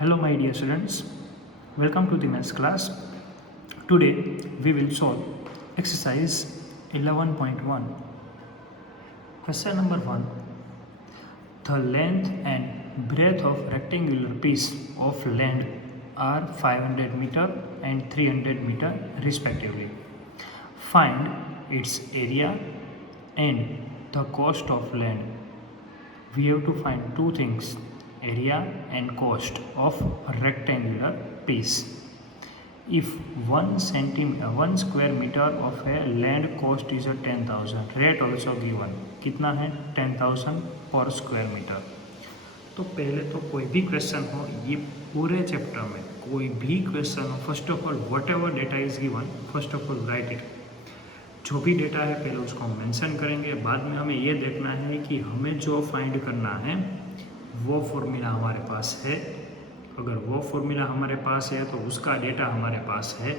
Hello my dear students, welcome to the maths class. Today we will solve exercise 11.1. Question number 1. The length and breadth of rectangular piece of land are 500 meter and 300 meter respectively. Find its area and the cost of land. We have to find two things, area and cost of a rectangular piece. If 1 square meter of a land cost is a 10,000, rate also given, कितना है 10,000 पर square metre. तो पहले तो कोई भी question हो, ये पूरे चैप्टर में कोई भी क्वेश्चन हो, first of all what ever data is given, first of all right it. जो भी डेटा है पहले उसको हम मेंशन करेंगे. बाद में हमें ये देखना है कि हमें जो फाइंड करना है वो फॉर्मूला हमारे पास है. अगर वो फॉर्मूला हमारे पास है तो उसका डेटा हमारे पास है.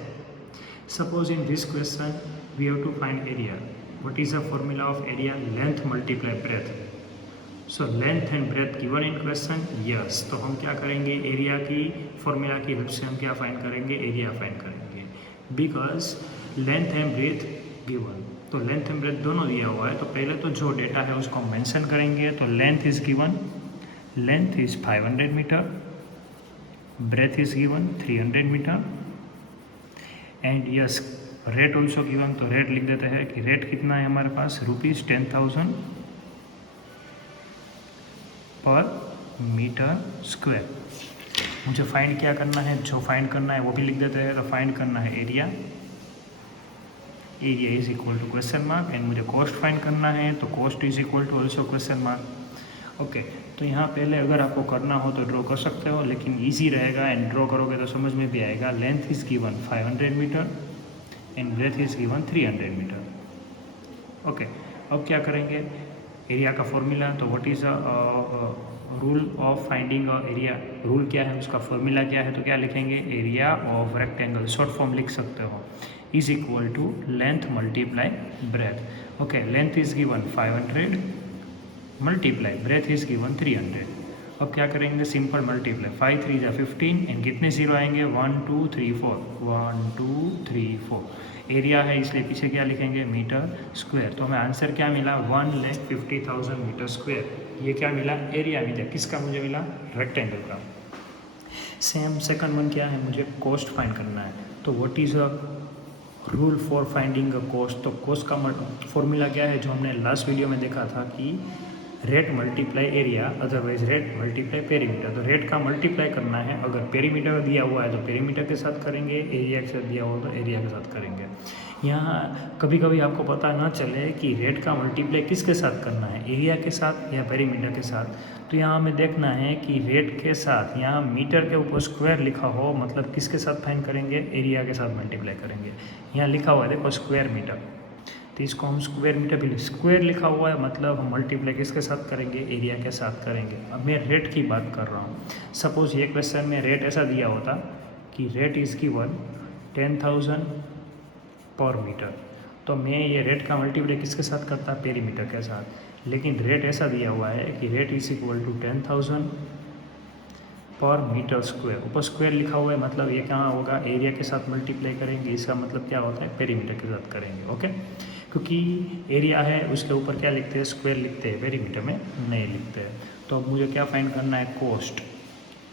Suppose in this question we have to find area. What is the formula of area? Length multiply breadth. So length and breadth given in question. Yes, तो हम क्या करेंगे, एरिया की फॉर्मूला की हेल्प से हम क्या फाइंड करेंगे, एरिया फाइंड करेंगे. Because length and breadth given, तो लेंथ एंड ब्रेथ दोनों दिया हुआ है. तो पहले तो जो डेटा है उसको हम मेंशन करेंगे. तो length is given, length is 500 metre, breadth is given 300 metre and yes rate also given. तो रेट लिख देते हैं कि रेट कितना है हमारे पास, ₹10,000 पर मीटर स्क्वायर. मुझे फाइंड क्या करना है, जो फाइंड करना है वो भी लिख देते हैं. तो फाइंड करना है area, area is equal to question mark. And मुझे कॉस्ट फाइंड करना है, तो cost is equal to also question mark. Okay, तो यहाँ पहले अगर आपको करना हो तो ड्रॉ कर सकते हो, लेकिन इजी रहेगा एंड ड्रॉ करोगे तो समझ में भी आएगा. Length is given 500 metre and breadth is given 300 metre. Okay, अब क्या करेंगे, एरिया का फॉर्मूला. तो what is rule of finding area, rule क्या है, उसका फॉर्मूला क्या है. तो क्या लिखेंगे, area of rectangle, short form लिख सकते हो, is equal to length multiply breadth. Okay, length is given 500 multiply breadth is given 300. अब क्या करेंगे, सिंपल मल्टीप्लाई. 5 3 जा 15 एंड कितने जीरो आएंगे, 1 2 3 4, 1 2 3 4. एरिया है इसलिए पीछे क्या लिखेंगे, मीटर स्क्वायर. तो हमें आंसर क्या मिला, 1,50,000 मीटर स्क्वायर. ये क्या मिला, एरिया मिला. किसका मुझे मिला, रेक्टेंगल का. सेम सेकंड वन क्या है, मुझे कॉस्ट फाइंड करना है. तो what is a rule for finding a cost. तो कॉस्ट का फॉर्मूला क्या है, जो हमने लास्ट वीडियो में देखा था कि rate multiply area, otherwise rate multiply perimeter. तो रेट का मल्टीप्लाई करना है. अगर पेरीमीटर दिया हुआ है तो पेरीमीटर के साथ करेंगे, एरिया के साथ दिया हुआ तो एरिया के साथ करेंगे. यहाँ कभी कभी आपको पता ना चले कि रेट का मल्टीप्लाई किसके साथ करना है, एरिया के साथ या पेरीमीटर के साथ. तो यहाँ हमें देखना है कि रेट के साथ यहाँ मीटर के ऊपर स्क्वायर लिखा हो, मतलब किसके साथ फाइंड करेंगे, एरिया के साथ मल्टीप्लाई करेंगे. यहाँ लिखा हुआ है देखो स्क्वायर मीटर, तो इसको हम स्क्वायर मीटर भी, स्क्वायर लिखा हुआ है मतलब हम मल्टीप्लाई किसके साथ करेंगे, एरिया के साथ करेंगे. अब मैं रेट की बात कर रहा हूँ. सपोज ये क्वेश्चन में रेट ऐसा दिया होता कि रेट इज़ गिवन 10,000 पर मीटर, तो मैं ये रेट का मल्टीप्लाई किसके साथ करता, पेरीमीटर के साथ. लेकिन रेट ऐसा दिया हुआ है कि रेट इज इक्वल टू 10,000 पर मीटर स्क्वायर. ऊपर स्क्वायर लिखा हुआ है मतलब ये कहाँ होगा, एरिया के साथ मल्टीप्लाई करेंगे. इसका मतलब क्या होता है, पेरीमीटर के साथ करेंगे. ओके, क्योंकि एरिया है उसके ऊपर क्या लिखते हैं, स्क्वायर लिखते हैं, पेरीमीटर में नहीं लिखते हैं. तो अब मुझे क्या फाइंड करना है, कॉस्ट.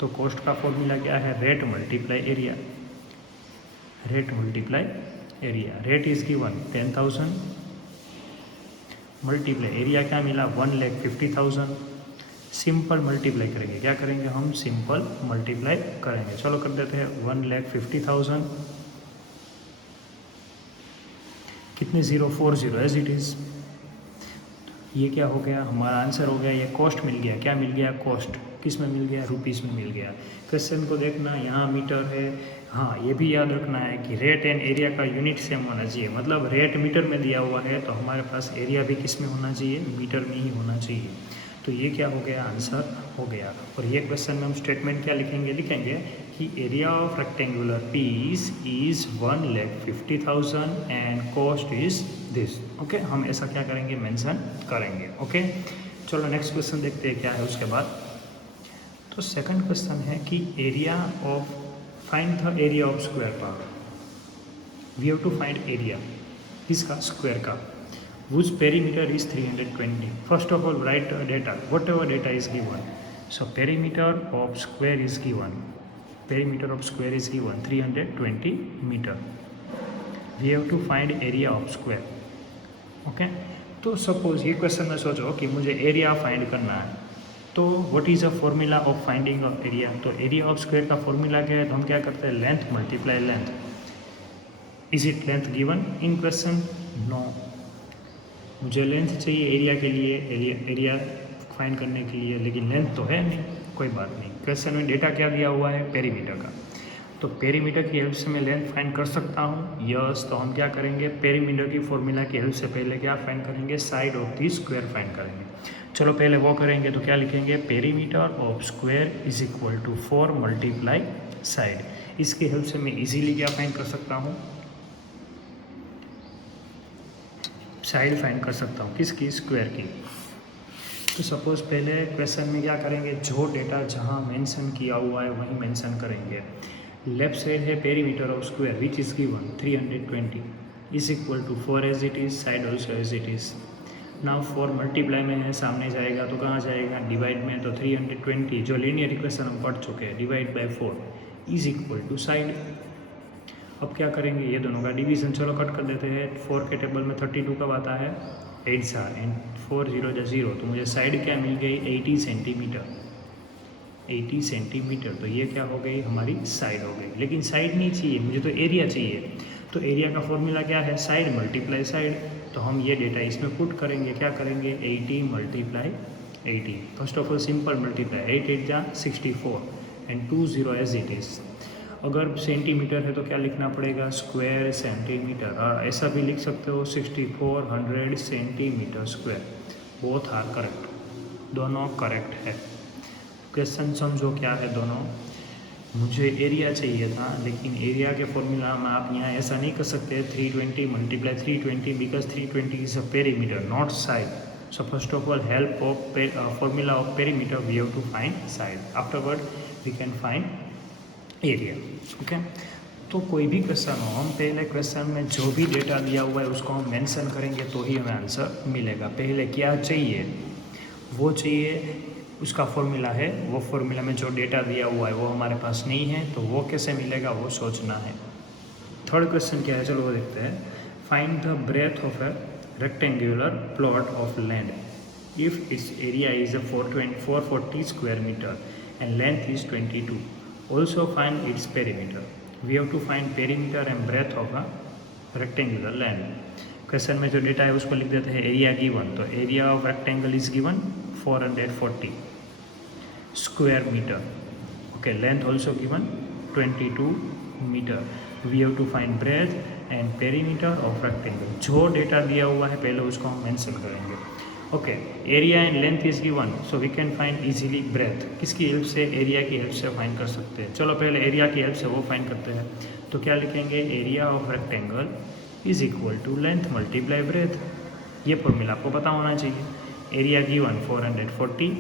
तो कॉस्ट का फॉर्मूला क्या है, rate multiply area, rate multiply area. Rate is given 10,000 multiply area क्या मिला, 1,50,000. सिंपल मल्टीप्लाई करेंगे, क्या करेंगे हम, सिंपल मल्टीप्लाई करेंगे. चलो कर देते हैं, 1,50,000 कितने जीरो, 40 एज इट इज़. ये क्या हो गया, हमारा आंसर हो गया. ये कॉस्ट मिल गया, क्या मिल गया, कॉस्ट किस में मिल गया, रुपीज़ में मिल गया. क्वेश्चन को देखना, यहाँ मीटर है. हाँ, ये भी याद रखना है कि रेट एंड एरिया का यूनिट सेम होना चाहिए. मतलब रेट मीटर में दिया हुआ है तो हमारे पास एरिया भी किस में होना चाहिए, मीटर में ही होना चाहिए. तो ये क्या हो गया, आंसर हो गया. और ये क्वेश्चन में हम स्टेटमेंट क्या लिखेंगे, लिखेंगे कि area of rectangular piece is 1,50,000 and cost is this. Okay, हम ऐसा क्या करेंगे, मेंशन करेंगे. ओके, चलो नेक्स्ट क्वेश्चन देखते हैं क्या है उसके बाद. तो सेकंड क्वेश्चन है कि area of find the area of square part. We have to find area इसका स्क्वायर का whose perimeter is 320. First of all, write data, whatever data is given. So perimeter of square is given. Perimeter of square is given 320 meter. We have to find area of square. Okay. तो सपोज ये question में सोचो कि मुझे area find करना है, तो what is a formula of finding of area. तो एरिया ऑफ स्क्वायर का फॉर्मूला क्या है, तो हम क्या करते हैं, length multiply length. Is it length given in question? No, मुझे लेंथ चाहिए एरिया के लिए, एरिया फाइंड करने के लिए, लेकिन लेंथ तो है नहीं। कोई बात नहीं, क्वेश्चन में डेटा क्या दिया हुआ है, पेरीमीटर का। तो पेरीमीटर की हेल्प से मैं लेंथ फाइंड कर सकता हूँ, यस। तो हम क्या करेंगे, पेरीमीटर की फॉर्मूला की हेल्प से पहले क्या फाइंड करेंगे, side of the square find करेंगे। चलो पहले वो करेंगे, तो क्या लिखेंगे, perimeter of square is equal to 4 multiply side. इसकी हेल्प से मैं इजीली क्या फाइंड कर सकता हूँ, साइड फाइंड कर सकता हूँ, किसकी, स्क्वायर की। तो सपोज पहले क्वेश्चन में क्या करेंगे, जो डेटा जहाँ मेंशन किया हुआ है वहीं मेंशन करेंगे। लेफ्ट साइड है perimeter of square which is given 320 is equal to 4 as it is, side also as it is. Now 4 multiply में है, सामने जाएगा तो कहाँ जाएगा, डिवाइड में। तो 320 जो लीनियर इक्वेशन हम पढ़ चुके हैं, divide by 4 is equal to side. अब क्या करेंगे, ये दोनों का डिवीजन चलो कट कर देते हैं। 4 के टेबल में 32 कब आता है, 8 सा एंड 4 0 जा 0, तो मुझे साइड क्या मिल गई, 80 सेंटीमीटर। 80 सेंटीमीटर, तो ये क्या हो गई, हमारी साइड हो गई। लेकिन साइड नहीं चाहिए मुझे, तो एरिया चाहिए। तो एरिया का फॉर्मूला क्या है, साइड मल्टीप्लाई साइड। तो हम ये डेटा इसमें पुट करेंगे, क्या करेंगे, 80 multiply 80। First of all simple multiply, 8 8 जा 64 एंड 2 0 एज इट इज़। अगर सेंटीमीटर है तो क्या लिखना पड़ेगा, स्क्वायर सेंटीमीटर। और ऐसा भी लिख सकते हो 6400 centimetre square. Both are correct, दोनों करेक्ट है। क्वेश्चन समझो क्या है दोनों। मुझे एरिया चाहिए था, लेकिन एरिया के फॉर्मूला में आप यहाँ ऐसा नहीं कर सकते 320 multiply 320 because 320 is a perimeter not side. So first of all help of formula of perimeter we have to find side, afterward we can find area. Okay, तो कोई भी क्वेश्चन हो, हम पहले क्वेश्चन में जो भी डेटा दिया हुआ है उसको हम मेंशन करेंगे तो ही हमें आंसर मिलेगा। पहले क्या चाहिए, वो चाहिए, उसका फॉर्मूला है, वो फॉर्मूला में जो डेटा दिया हुआ है वो हमारे पास नहीं है, तो वो कैसे मिलेगा वो सोचना है। थर्ड क्वेश्चन क्या है, चलो वो देखते हैं। Find the breadth of a rectangular plot of land if it's area is 440 square metre and length is 22। Also find its perimeter. We have to find perimeter and breadth of a rectangular land. Question में जो data है उसको लिख देते हैं area given. तो area of rectangle is given 440 square metre. Okay, length also given 22 metre. We have to find breadth and perimeter of rectangle. जो data दिया हुआ है पहले उसको हम मेंशन करेंगे। Okay, area and length is given, so we can find easily breadth. किसकी help से, एरिया की हेल्प से फाइंड कर सकते हैं। चलो पहले एरिया की हेल्प से वो फाइंड करते हैं। तो क्या लिखेंगे, area of rectangle is equal to length multiply breadth. ये फॉर्मूला आपको पता होना चाहिए। Area given 440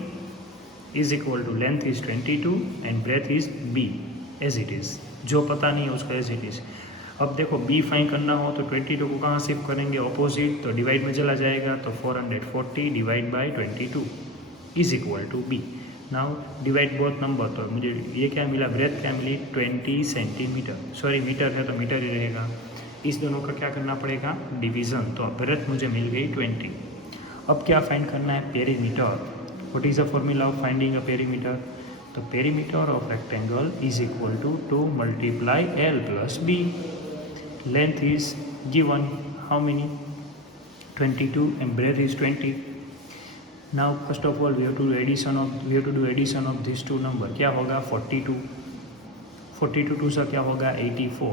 is equal to length is 22 and breadth is b as it is. जो पता नहीं है उसको एज इट इज़। अब देखो बी फाइंड करना हो तो 22 को कहाँ शिफ्ट करेंगे, ऑपोजिट, तो डिवाइड में चला जाएगा। तो 440 divide by 22 is equal to b. Now divide both number, तो मुझे ये क्या मिला, ब्रेथ क्या मिली, 20 सेंटीमीटर। सॉरी मीटर है तो मीटर ही रहेगा। इस दोनों का क्या करना पड़ेगा, डिवीज़न। तो ब्रेथ मुझे मिल गई 20। अब क्या फाइंड करना है, perimeter. What is the formula of finding a perimeter. तो perimeter of rectangle is equal to 2 multiply L plus B. Length is given how many, 22 and breadth is 20. Now first of all we have to do addition of these two number। क्या होगा 42 2 से क्या होगा 84।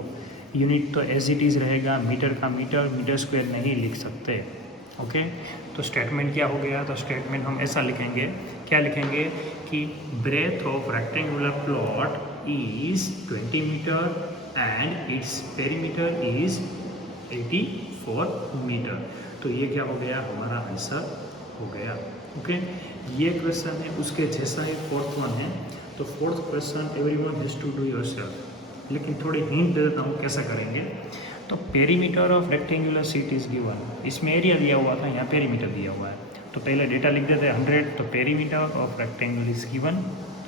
Unit तो as it is रहेगा, metre का metre, metre square नहीं लिख सकते। ओके, तो स्टेटमेंट क्या हो गया, तो स्टेटमेंट हम ऐसा लिखेंगे, क्या लिखेंगे कि breadth of rectangular plot is 20 metre and its perimeter is 84 metre. तो ये क्या हो गया, हमारा आंसर हो गया। ओके, ये क्वेश्चन है, उसके जैसा ही फोर्थ वन है। तो fourth question everyone has to do yourself, लेकिन थोड़ी हिंट दे देता हूँ कैसे करेंगे। तो perimeter of rectangular sheet is given, इसमें एरिया दिया हुआ था, यहाँ पेरीमीटर दिया हुआ है। तो पहले डेटा लिख देते हैं 100, तो perimeter of rectangle is given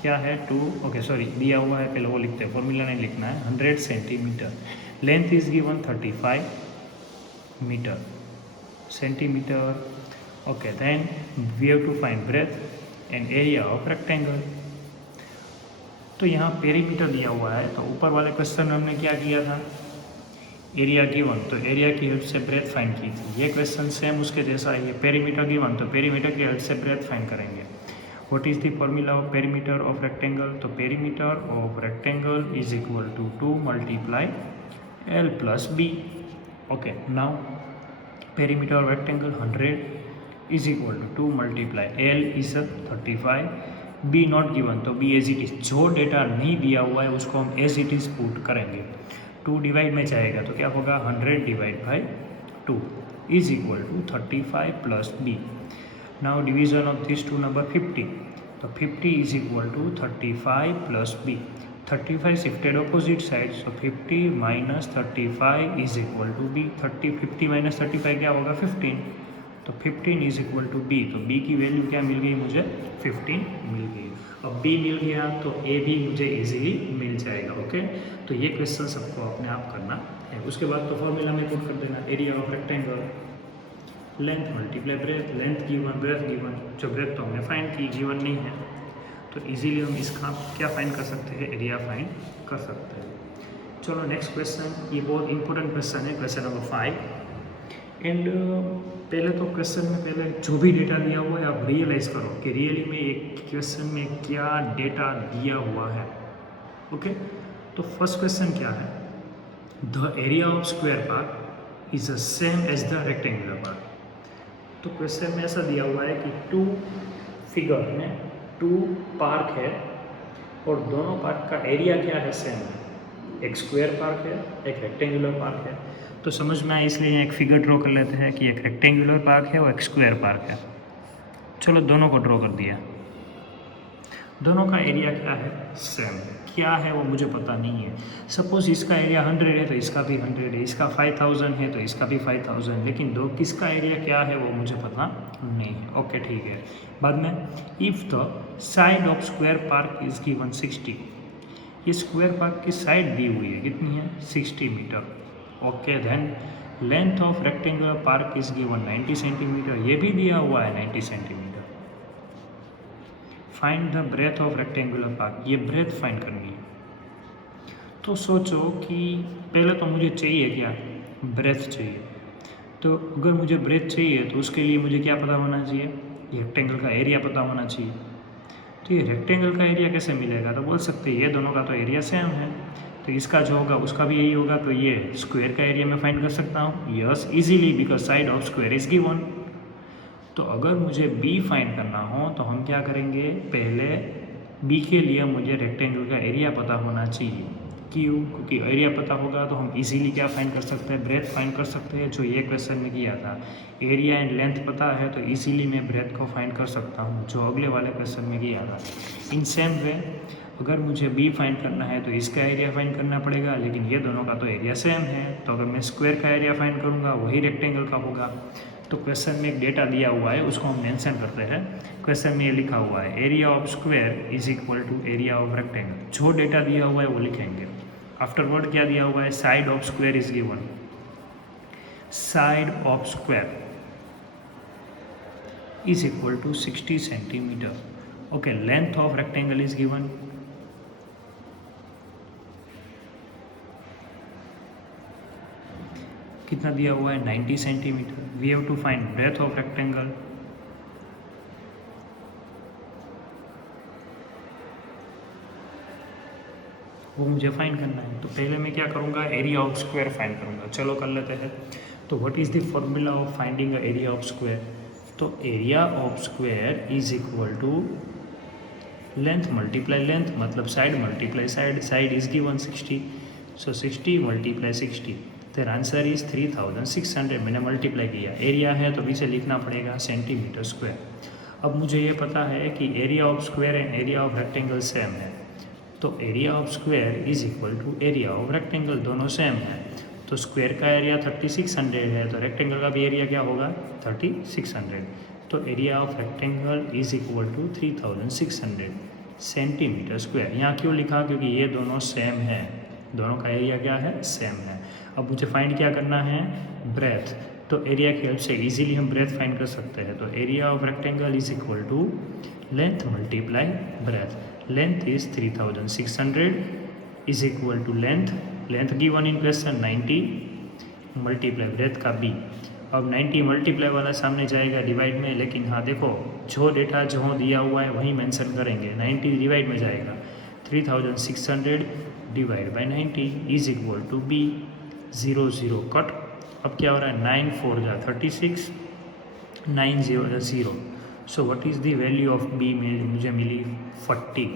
क्या है 2, ओके सॉरी दिया हुआ है, पहले वो लिखते हैं, फॉर्मूला नहीं लिखना है। 100 centimetre, length is given 35 metre centimetre, okay then we have to find breadth and area of rectangle. तो यहाँ पेरीमीटर दिया हुआ है, तो ऊपर वाले क्वेश्चन में हमने क्या किया था, एरिया गिवन, तो एरिया की हेल्प से ब्रेथ फाइंड की थी। ये क्वेश्चन सेम उसके जैसा है, ये पेरीमीटर गिवन, तो पेरीमीटर की हेल्प से ब्रेथ फाइंड करेंगे। What is the formula of perimeter of rectangle, तो perimeter of rectangle is equal to 2 multiply L plus B. Okay now perimeter of rectangle 100 is equal to 2 multiply L is 35, B not given, तो B as it is, जो data नहीं दिया हुआ है उसको हम as it is put करेंगे। 2 divide में जाएगा तो क्या होगा 100 divide by 2 is equal to 35 plus b. Now division of this two number 50, तो 50 is equal to 35 plus b. 35 shifted opposite side, so 50 minus 35 is equal to b. 50 minus 35 क्या होगा 15, तो 15 इज इक्वल टू बी। तो b की value क्या मिल गई मुझे 15 मिल गई। अब बी मिल गया तो ए भी मुझे इजीली मिल जाएगा। ओके तो ये क्वेश्चन सबको अपने आप करना है। उसके बाद तो फॉर्मूला में पुट कर देना, area of rectangle length multiply breadth, length given breadth given, जो ब्रेथ तो हमने फाइंड की, गिवन नहीं है, तो इजीली हम इसका क्या फाइंड कर सकते हैं, एरिया फाइंड कर सकते हैं। चलो नेक्स्ट क्वेश्चन, ये बहुत इंपॉर्टेंट क्वेश्चन है, क्वेश्चन नंबर 5। एंड पहले तो क्वेश्चन में पहले जो भी डेटा दिया हुआ है आप रियलाइज़ करो कि रियली में एक क्वेश्चन में क्या डेटा दिया हुआ है। ओके तो फर्स्ट क्वेश्चन क्या है, the area of square park is the same as the rectangular park. तो क्वेश्चन में ऐसा दिया हुआ है कि 2 फिगर में 2 पार्क है और दोनों पार्क का एरिया क्या है, सेम है। एक स्क्वायर पार्क है, एक रेक्टेंगुलर पार्क है। तो समझ में आए इसलिए एक फिगर ड्रॉ कर लेते हैं कि एक रेक्टेंगुलर पार्क है और एक स्क्वायर पार्क है। चलो दोनों को ड्रॉ कर दिया, दोनों का एरिया क्या है, सेम है। क्या है वो मुझे पता नहीं है। सपोज इसका एरिया 100 है तो इसका भी 100 है, इसका 5000 है तो इसका भी 5000, लेकिन दो किसका एरिया क्या है वो मुझे पता नहीं है। ओके ठीक है। बाद में if the side of square park is given 60, ये स्क्वायर पार्क की साइड दी हुई है, कितनी है 60 metre. Okay then length of rectangular park is given 90 centimetre, ये भी दिया हुआ है 90 centimetre. Find the breadth of rectangular park, ये ब्रेथ फाइंड करनी है। तो सोचो कि पहले तो मुझे चाहिए क्या, ब्रेथ चाहिए। तो अगर मुझे ब्रेथ चाहिए तो उसके लिए मुझे क्या पता होना चाहिए, रेक्टेंगल का एरिया पता होना चाहिए। तो ये रेक्टेंगल का एरिया कैसे मिलेगा, तो बोल सकते हैं ये दोनों का तो एरिया सेम है, तो इसका जो होगा उसका भी यही होगा, तो ये स्क्वायर का एरिया मैं फाइंड कर सकता हूँ, yes easily, because side of square is given. तो अगर मुझे बी फाइंड करना हो तो हम क्या करेंगे, पहले बी के लिए मुझे रेक्टेंगल का एरिया पता होना चाहिए। क्यों, क्योंकि एरिया पता होगा तो हम इजीली क्या फाइंड कर सकते हैं, ब्रेथ फाइंड कर सकते हैं, जो ये क्वेश्चन में किया था। एरिया एंड लेंथ पता है तो इजीली मैं ब्रेथ को फाइंड कर सकता हूँ, जो अगले वाले क्वेश्चन में किया था। इन सेम वे अगर मुझे बी फाइंड करना है तो इसका एरिया फाइंड करना पड़ेगा, लेकिन ये दोनों का तो एरिया सेम है, तो अगर मैं स्क्वायर का एरिया फाइंड करूँगा वही रेक्टेंगल का होगा। तो क्वेश्चन में एक डेटा दिया हुआ है उसको हम मेंशन करते हैं। क्वेश्चन में ये लिखा हुआ है area of square is equal to area of rectangle, जो डेटा दिया हुआ है वो लिखेंगे। आफ्टरवर्ड क्या दिया हुआ है, side of square is given, side of square is equal to 60 centimetre. Okay length of rectangle is given, कितना दिया हुआ है 90 centimetre. We have to find breadth of rectangle, वो मुझे फाइंड करना है। तो पहले मैं क्या करूँगा, एरिया ऑफ स्क्वायर फाइंड करूँगा। चलो कर लेते हैं। तो what is the formula of finding area of square, तो area of square is equal to length multiply length, मतलब side multiply side, side is given 60, so 60 multiply 60, there answer is 3600। मैंने multiply किया, एरिया है तो इसे लिखना पड़ेगा centimetre square. अब मुझे ये पता है कि area of square and area of rectangle same है, तो area of square is equal to area of rectangle, दोनों सेम है। तो स्क्वायर का एरिया 3600 है, तो रेक्टेंगल का भी एरिया क्या होगा 3600। तो area of rectangle is equal to 3600 centimetre square. यहाँ क्यों लिखा, क्योंकि ये दोनों सेम है, दोनों का एरिया क्या है सेम है। अब मुझे फाइंड क्या करना है ब्रेथ, तो एरिया की हेल्प से इजीली हम ब्रेथ फाइंड कर सकते हैं। तो area of rectangle is equal to length multiply breadth. Length is 3600 is equal to length given in question 90 multiply breadth का b। अब 90 मल्टीप्लाई वाला सामने जाएगा डिवाइड में, लेकिन हाँ देखो जो डेटा जो दिया हुआ है वही मेंशन करेंगे। 90 डिवाइड में जाएगा, 3600 divide by 90 is equal to b। 0 0 cut. अब क्या हो रहा है 9 4 जा 36, 9 0 जा 0। So what is the value of b में मुझे मिली 40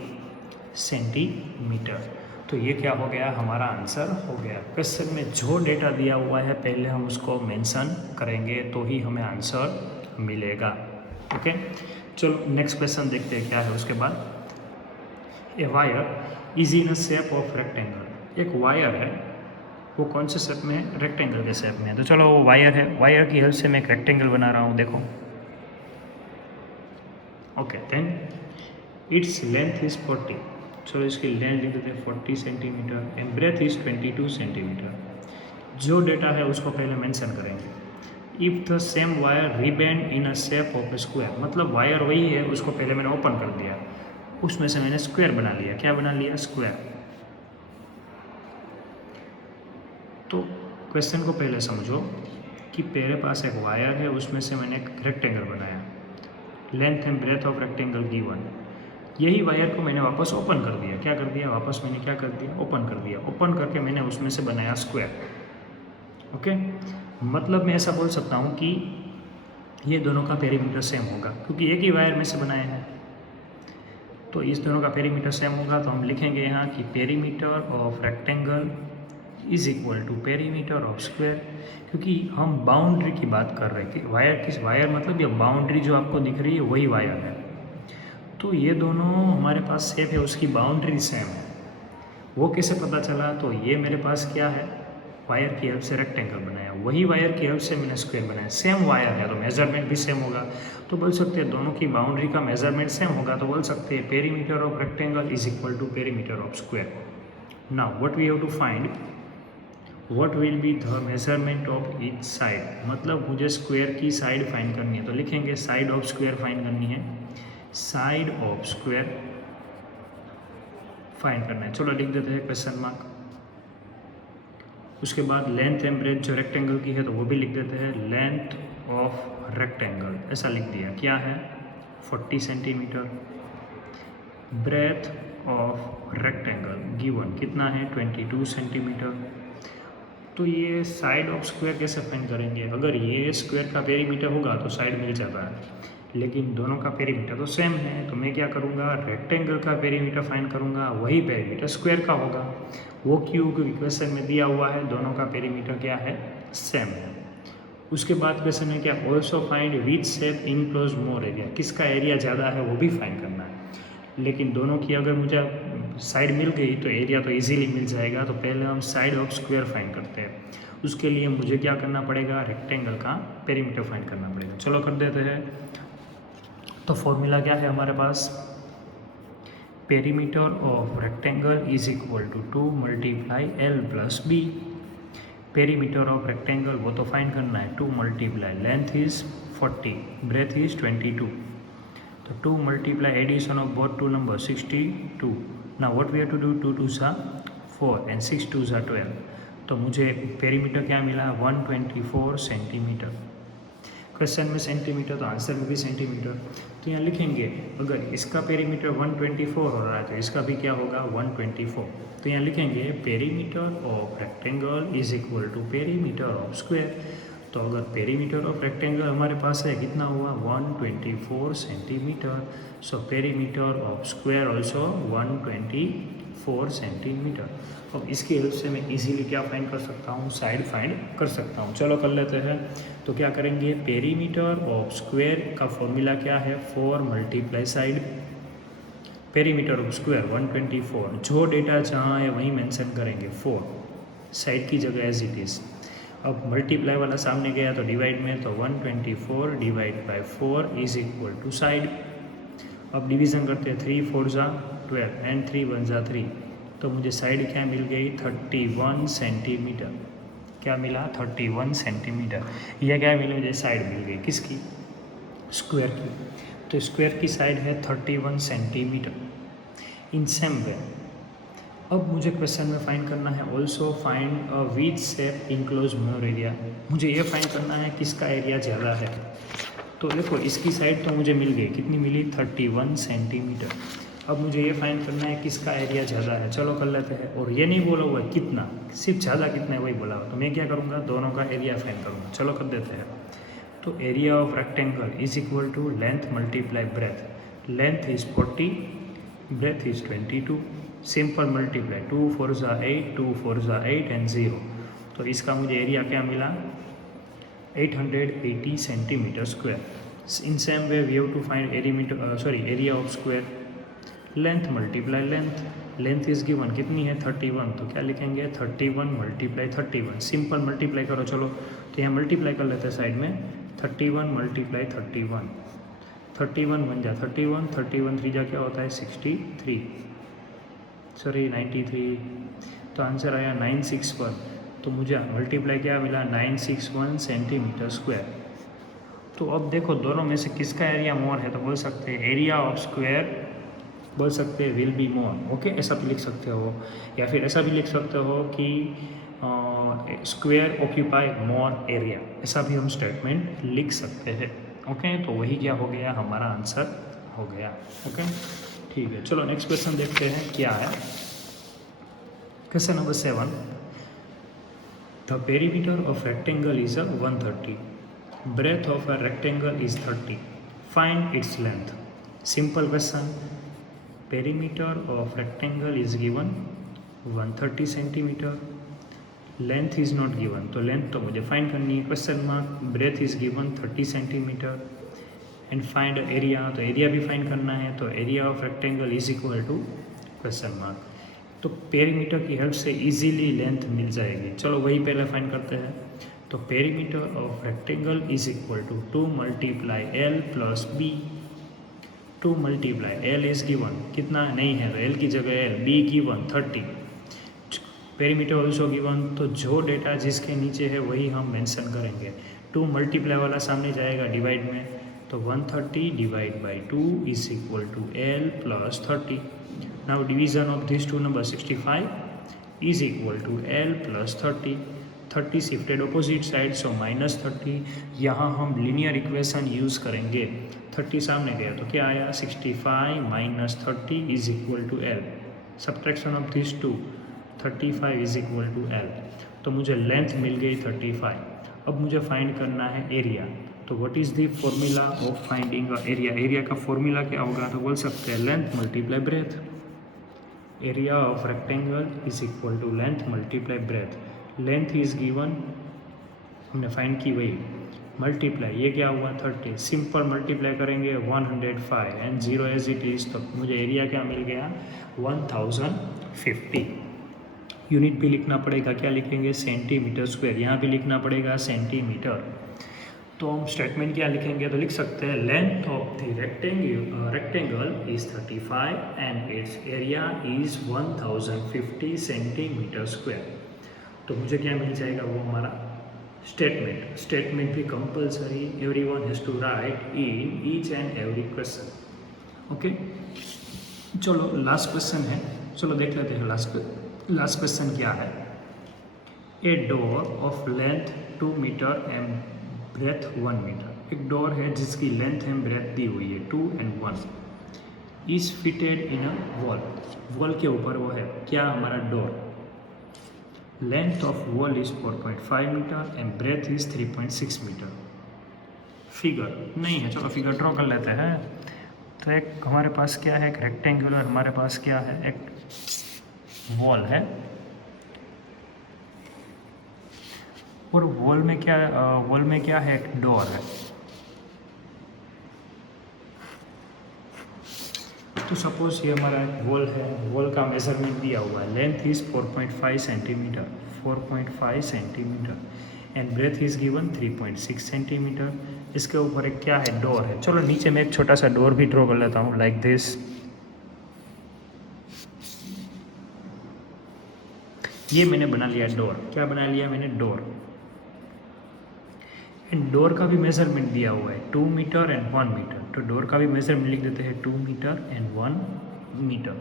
सेंटीमीटर। तो ये क्या हो गया हमारा आंसर हो गया। क्वेश्चन में जो डेटा दिया हुआ है पहले हम उसको मेंशन करेंगे तो ही हमें आंसर मिलेगा। ओके, चलो नेक्स्ट क्वेश्चन देखते हैं क्या है उसके बाद। A wire is in a shape of rectangle. एक वायर है, वो कौन से शेप में है रेक्टेंगल के शेप में है। तो चलो वो वायर है, वायर की हेल्प से मैं एक रेक्टेंगल बना रहा हूँ, देखो। Okay, then its length is 40। चलो इसकी लेंथ लिख देते हैं 40 centimetre and breadth is 22 centimetre. जो डेटा है उसको पहले मेंशन करेंगे। If the same wire rebend in a shape of a square, मतलब वायर वही है, उसको पहले मैंने ओपन कर दिया, उसमें से मैंने स्क्वायर बना लिया। क्या बना लिया स्क्वायर। तो क्वेश्चन को पहले समझो कि मेरे पास एक वायर है, उसमें से मैंने एक रेक्टेंगल बनाया, length and breadth of rectangle given. यही वायर को मैंने वापस ओपन कर दिया। क्या कर दिया वापस मैंने क्या कर दिया ओपन कर दिया। ओपन करके मैंने उसमें से बनाया स्क्वायर। ओके, मतलब मैं ऐसा बोल सकता हूँ कि ये दोनों का पेरीमीटर सेम होगा, क्योंकि एक ही वायर में से बनाए हैं। तो इस दोनों का पेरीमीटर सेम होगा, तो हम लिखेंगे यहाँ कि perimeter of rectangle is equal to perimeter of square, क्योंकि हम बाउंड्री की बात कर रहे हैं कि वायर मतलब ये बाउंड्री जो आपको दिख रही है वही वायर है। तो ये दोनों हमारे पास शेप है, उसकी बाउंड्री सेम है। वो कैसे पता चला, तो ये मेरे पास क्या है वायर की हेल्प से रेक्टेंगल बनाया, वही वायर की हेल्प से मैंने स्क्वायर बनाया। सेम वायर है तो मेजरमेंट भी सेम होगा, तो बोल सकते हैं दोनों की बाउंड्री का मेजरमेंट सेम होगा, तो बोल सकते हैं perimeter of rectangle is equal to perimeter of square. Now what we have to find, what will be the measurement of each side. मतलब मुझे स्क्वायर की साइड फाइंड करनी है, तो लिखेंगे साइड ऑफ स्क्वायर फाइंड करनी है, साइड ऑफ स्क्वायर फाइंड करना है। चलो लिख देते हैं क्वेश्चन मार्क। उसके बाद लेंथ एंड ब्रेथ जो रेक्टेंगल की है तो वो भी लिख देते हैं, लेंथ ऑफ रेक्टेंगल ऐसा लिख दिया, क्या है 40 centimetre. Breadth of rectangle given कितना है 22 सेंटीमीटर। तो ये साइड ऑफ स्क्वायर कैसे फाइंड करेंगे, अगर ये स्क्वायर का पेरीमीटर होगा तो साइड मिल जाता है, लेकिन दोनों का पेरीमीटर तो सेम है, तो मैं क्या करूँगा रेक्टेंगल का पेरीमीटर फाइंड करूँगा, वही पेरीमीटर स्क्वायर का होगा। वो क्यों, क्योंकि क्वेश्चन में दिया हुआ है दोनों का पेरीमीटर क्या है सेम है। उसके बाद क्वेश्चन में क्या, also find which shape enclose more area, किसका एरिया ज़्यादा है वो भी फाइंड करना है। लेकिन दोनों की अगर मुझे साइड मिल गई तो एरिया तो इजीली मिल जाएगा। तो पहले हम साइड ऑफ स्क्वायर फाइंड करते हैं, उसके लिए मुझे क्या करना पड़ेगा रेक्टेंगल का पेरीमीटर फाइंड करना पड़ेगा। चलो कर देते हैं। तो फॉर्मूला क्या है हमारे पास, perimeter of rectangle is equal to 2 multiply L plus B. Perimeter of rectangle वो तो फाइंड करना है, 2 multiply length is 40, breadth is 22, तो 2 multiply addition of both two number 62। Now what we have to do, 2 2 सा 4 and 6 2 सा 12। तो मुझे perimeter क्या मिला 124 सेंटीमीटर। क्वेश्चन में सेंटीमीटर तो आंसर में भी सेंटीमीटर, तो यहाँ लिखेंगे अगर इसका पेरीमीटर 124 हो रहा है तो इसका भी क्या होगा 124। तो यहाँ लिखेंगे perimeter of rectangle is equal to perimeter of square. तो अगर पेरीमीटर ऑफ रेक्टेंगल हमारे पास है कितना हुआ 124 centimetre, so perimeter of square also 124 centimetre. अब इसकी हेल्प से मैं इजीली क्या फाइंड कर सकता हूँ, साइड फाइंड कर सकता हूँ। चलो कर लेते हैं। तो क्या करेंगे, पेरीमीटर ऑफ स्क्वायर का फॉर्मूला क्या है 4 multiply side, perimeter of square 124, जो डेटा जहाँ है वहीं मेंशन करेंगे 4, साइड की जगह एज इट इज़। अब मल्टीप्लाई वाला सामने गया तो डिवाइड में, तो 124 divide by 4 is equal to side. अब डिवीज़न करते हैं, 3 4 जा 12 एंड 3 1 जा 3, तो मुझे साइड क्या मिल गई 31 सेंटीमीटर। क्या मिला 31 सेंटीमीटर। यह क्या मिला मुझे साइड मिल गई किसकी, स्क्वायर की। तो स्क्वायर की साइड है 31 सेंटीमीटर। इन सेम वे अब मुझे क्वेश्चन में फाइंड करना है also find which shape enclose more area. मुझे ये फाइंड करना है किसका एरिया ज़्यादा है। तो देखो इसकी साइड तो मुझे मिल गई, कितनी मिली 31 सेंटीमीटर। अब मुझे ये फाइंड करना है किसका एरिया ज़्यादा है। चलो कर लेते हैं। और ये नहीं बोला हुआ है कितना, सिर्फ ज़्यादा कितना है वही बोला हुआ। तो मैं क्या करूँगा, दोनों का एरिया फाइंड करूँगा। चलो कर देते हैं। तो area of rectangle is equal to length multiply breadth. Length is 40, breadth is 22। Simple multiply, 2 4 जा 8, 2 4 जा 8 एंड 0। तो इसका मुझे एरिया क्या मिला 880 centimetre square. In same way we have to find area of square. Length multiply length, length is given कितनी है 31, तो क्या लिखेंगे 31 मल्टीप्लाई 31। सिंपल मल्टीप्लाई करो। चलो तो यहाँ मल्टीप्लाई कर लेते हैं साइड में, 31 मल्टीप्लाई 31, 31 बन जा 31, 31 3 जा क्या होता है 63, सॉरी 93। तो आंसर आया 961। तो मुझे मल्टीप्लाई क्या मिला 961 सेंटीमीटर स्क्वायर। तो अब देखो दोनों में से किसका एरिया मोर है, तो बोल सकते हैं एरिया ऑफ स्क्वायर, बोल सकते हैं विल बी मोर। ओके, ऐसा भी लिख सकते हो, या फिर ऐसा भी लिख सकते हो कि स्क्वायर ऑक्यूपाई मोर एरिया, ऐसा भी हम स्टेटमेंट लिख सकते हैं। ओके, तो वही क्या हो गया हमारा आंसर हो गया। ओके ठीक है, चलो नेक्स्ट क्वेश्चन देखते हैं क्या है। Question number 7, the perimeter of rectangle is 130, breadth of a rectangle is 30, find its length। simple question, perimeter of rectangle is given 130 centimeter, length is not given, तो length तो मुझे find करनी है। question mark, breadth is given 30 centimeter and find area, तो area भी find करना है। तो area of rectangle is equal to question mark। तो पेरीमीटर की हेल्प से इजीली लेंथ मिल जाएगी। चलो वही पहले फाइंड करते हैं। तो perimeter of rectangle is equal to 2 multiply L plus B. 2 multiply L is given कितना नहीं है, तो एल की जगह L, B given 30, perimeter also given. तो जो डेटा जिसके नीचे है वही हम मेंशन करेंगे। 2 मल्टीप्लाई वाला सामने जाएगा डिवाइड में, तो 130 divide by 2 is equal to L plus 30। Now division of this two number 65 is equal to L plus 30। 30 shifted opposite side, so -30। यहाँ हम लीनियर इक्वेशन यूज़ करेंगे। 30 सामने गया तो क्या आया 65 minus 30 is equal to L. Subtraction of this two, 35 is equal to L. तो मुझे लेंथ मिल गई 35। अब मुझे फाइंड करना है एरिया। तो what is the formula of finding area. Area का फॉर्मूला क्या होगा, तो बोल सकते हैं length multiply breadth. Area of rectangle is equal to length multiply breadth. Length is given, हमने फाइंड की वही, मल्टीप्लाई ये क्या हुआ 30, सिंपल मल्टीप्लाई करेंगे 105 एंड 0 एज इट इज़। तो मुझे एरिया क्या मिल गया 1050। यूनिट भी लिखना पड़ेगा, क्या लिखेंगे सेंटीमीटर स्क्वायर, यहाँ भी लिखना पड़ेगा सेंटीमीटर। तो हम स्टेटमेंट क्या लिखेंगे, तो लिख सकते हैं length of the rectangle is 35 and it's area is 1050 centimetre square. तो मुझे क्या मिल जाएगा वो हमारा स्टेटमेंट। स्टेटमेंट भी compulsory, everyone has to write in each and every question. Okay, चलो लास्ट क्वेश्चन है, चलो देख लेते हैं लास्ट क्वेश्चन क्या है। A door of length 2 metre and breadth 1 metre. एक डोर है जिसकी लेंथ एंड ब्रेथ दी हुई है 2 and 1, is fitted in a wall. Wall के ऊपर वो है क्या हमारा door. Length of wall is 4.5 metre and breadth is 3.6 metre. Figure नहीं है, चलो फिगर ड्रॉ कर लेते हैं। तो एक हमारे पास क्या है, एक रेक्टेंगुलर, हमारे पास क्या है, एक वॉल है, और वॉल में क्या है, एक डोर है। तो सपोज ये हमारा एक वॉल है, वॉल का मेजरमेंट दिया हुआ है, length is 4.5 centimetre, 4.5 centimetre and breadth is given 3.6 centimetre. इसके ऊपर एक क्या है, डोर है। चलो नीचे मैं एक छोटा सा डोर भी ड्रॉ कर लेता हूँ, लाइक दिस। ये मैंने बना लिया डोर। क्या बना लिया मैंने, डोर। एंड डोर का भी मेजरमेंट दिया हुआ है 2 मीटर एंड 1 मीटर। तो डोर का भी मेजरमेंट लिख देते हैं 2 metre and 1 metre.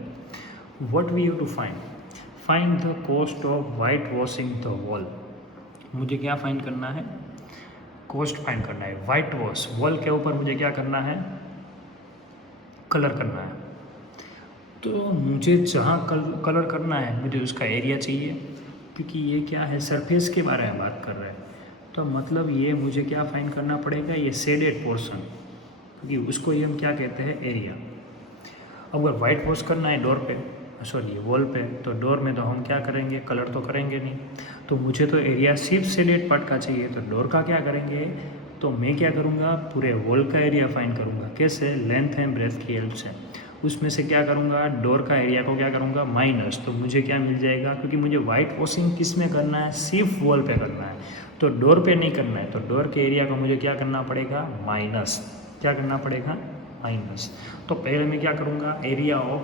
What we have to find the cost of white washing the wall. मुझे क्या फाइंड करना है, कॉस्ट फाइंड करना है। वाइट वॉश वॉल के ऊपर मुझे क्या करना है, कलर करना है। तो मुझे जहाँ कलर करना है मुझे उसका एरिया चाहिए, क्योंकि ये क्या है, सरफेस के बारे में बात कर रहे हैं। तो मतलब ये मुझे क्या फाइंड करना पड़ेगा, ये शेडेड पोर्शन, क्योंकि उसको ये हम क्या कहते हैं, एरिया। अगर वाइट वॉश करना है डोर पे, सॉरी वॉल पे, तो डोर में तो हम क्या करेंगे, कलर तो करेंगे नहीं। तो मुझे तो एरिया सिर्फ शेडेड पार्ट का चाहिए। तो डोर का क्या करेंगे, तो मैं क्या करूँगा, पूरे वॉल का एरिया फाइंड करूँगा। कैसे, लेंथ एंड ब्रेथ की हेल्प से। उसमें से क्या करूँगा, डोर का एरिया को क्या करूँगा, माइनस। तो मुझे क्या मिल जाएगा, क्योंकि मुझे वाइट वॉशिंग किस में करना है, सिर्फ वॉल पे करना है, तो डोर पे नहीं करना है। तो डोर के एरिया को मुझे क्या करना पड़ेगा, माइनस। क्या करना पड़ेगा, माइनस। तो पहले मैं क्या करूँगा, एरिया ऑफ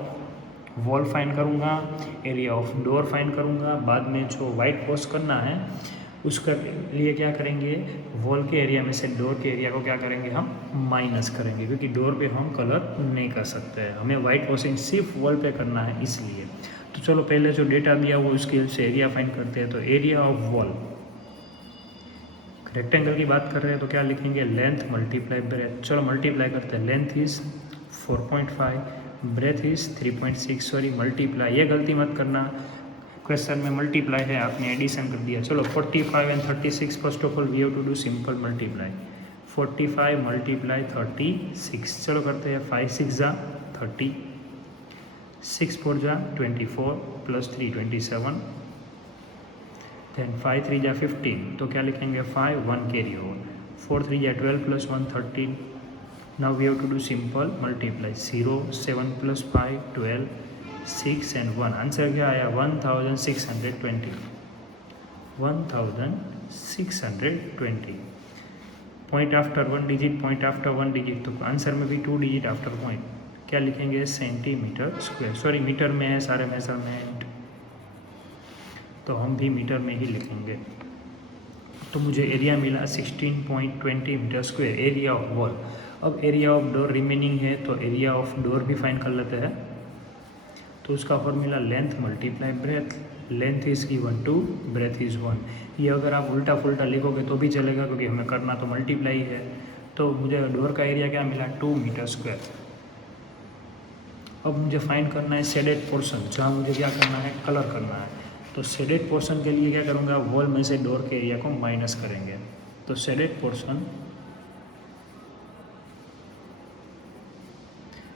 वॉल फाइंड करूँगा, एरिया ऑफ डोर फाइंड करूँगा। बाद में जो वाइट वॉश करना है उसके लिए क्या करेंगे, वॉल के एरिया में से डोर के एरिया को क्या करेंगे, हम माइनस करेंगे, क्योंकि डोर पे हम कलर नहीं कर सकते हैं। हमें वाइट वॉशिंग सिर्फ वॉल पे करना है, इसलिए। तो चलो पहले जो डेटा दिया वो उसके हेल्प से एरिया फाइंड करते हैं। तो एरिया ऑफ वॉल, रेक्टेंगल की बात कर रहे हैं तो क्या लिखेंगे, लेंथ मल्टीप्लाई ब्रेथ। चलो मल्टीप्लाई करते हैं, length is 4.5, breadth is 3.6, sorry multiply, ये गलती मत करना, क्वेश्चन में मल्टीप्लाई है, आपने एडिशन कर दिया। चलो 45 and 36, first of all we have to do simple multiply. 45 multiply 36, चलो करते हैं, 5 6 जा 30, 6 4 जा 24 प्लस 3 27, देन 5 3 जा 15, तो क्या लिखेंगे, 5 1 कैरी ओवर, 4 3 जा 12 plus 1 13। Now we have to do simple multiply, 0 7 plus 5 12, 6 and 1, answer क्या आया, 1620, 1620। Point after 1 digit, point after 1 digit, तो आंसर में भी 2 डिजिट आफ्टर पॉइंट। क्या लिखेंगे, सेंटीमीटर स्क्वायर, सॉरी मीटर में है सारे मेजरमेंट, तो हम भी मीटर में ही लिखेंगे। तो मुझे एरिया मिला 16.20 metre square, area of wall. अब एरिया ऑफ डोर रिमेनिंग है, तो एरिया ऑफ डोर भी फाइंड कर लेते हैं। तो उसका formula length multiply breadth, length is given 2, breadth is 1। ये अगर आप उल्टा फुल्टा लिखोगे तो भी चलेगा, क्योंकि हमें करना तो मल्टीप्लाई है। तो मुझे डोर का एरिया क्या मिला, 2 मीटर स्क्वायर। अब मुझे फाइंड करना है शेडेड पोर्शन, जहाँ मुझे क्या करना है, कलर करना है। तो शेडेड पोर्शन के लिए क्या करूँगा, वॉल में से डोर के एरिया को माइनस करेंगे। तो शेडेड पोर्शन,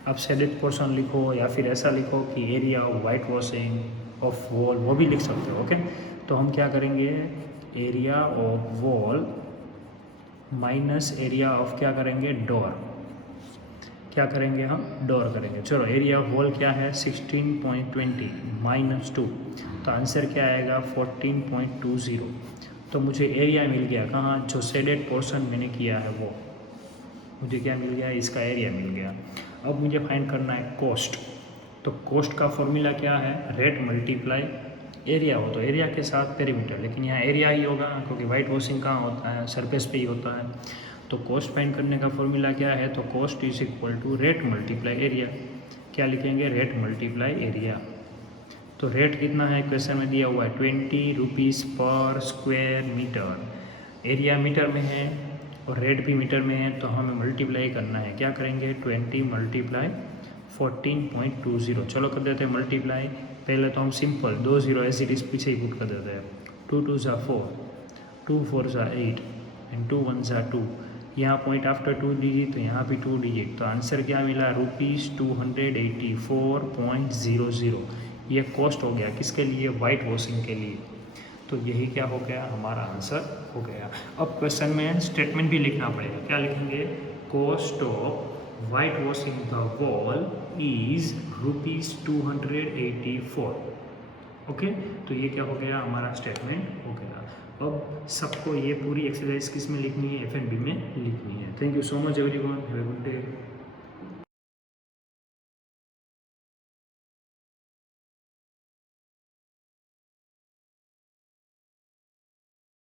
आप शेडेड पोर्शन लिखो या फिर ऐसा लिखो कि area of white washing of wall, वो भी लिख सकते हो। ओके, तो हम क्या करेंगे, area of wall minus area of क्या करेंगे, डोर। क्या करेंगे हम, डोर करेंगे। चलो एरिया ऑफ वॉल क्या है, 16.20 माइनस 2, तो आंसर क्या आएगा, 14.20। तो मुझे एरिया मिल गया, कहाँ, जो शेडेड पोर्शन मैंने किया है वो मुझे क्या मिल गया, इसका एरिया मिल गया। अब मुझे फाइंड करना है कॉस्ट। तो कॉस्ट का फॉर्मूला क्या है, रेट मल्टीप्लाई एरिया हो, तो एरिया के साथ पेरीमीटर, लेकिन यहाँ एरिया ही होगा क्योंकि वाइट वॉशिंग कहाँ होता है, सरफेस पे ही होता है। तो कॉस्ट फाइंड करने का फॉर्मूला क्या है, तो cost is equal to rate multiply area. क्या लिखेंगे, रेट मल्टीप्लाई एरिया। तो रेट कितना है, क्वेश्चन में दिया हुआ है 20 रुपीज़ पर स्क्वायर मीटर। एरिया मीटर में है और रेट भी मीटर में है, तो हमें मल्टीप्लाई करना है। क्या करेंगे, 20 मल्टीप्लाई 14.20। चलो कर देते हैं मल्टीप्लाई। पहले तो हम सिंपल 2 0 एज इट इज़ पीछे ही पुट कर देते हैं। 2 2 ज़ा 4, 2 4 ज़ा 8 एंड 2 1 ज़ा 2। यहाँ पॉइंट आफ्टर 2 डिजिट, तो यहाँ भी 2 डिजिट, तो आंसर क्या मिला, ₹284.00। ये कॉस्ट हो गया किसके लिए, वाइट वॉशिंग के लिए। तो यही क्या हो गया, हमारा आंसर हो गया। अब क्वेश्चन में स्टेटमेंट भी लिखना पड़ेगा। क्या लिखेंगे, cost of white washing the wall is ₹284। Okay, तो ये क्या हो गया, हमारा स्टेटमेंट हो गया। अब सबको ये पूरी एक्सरसाइज किस में लिखनी है, FNB में लिखनी है। Thank you so much everyone, have a good day.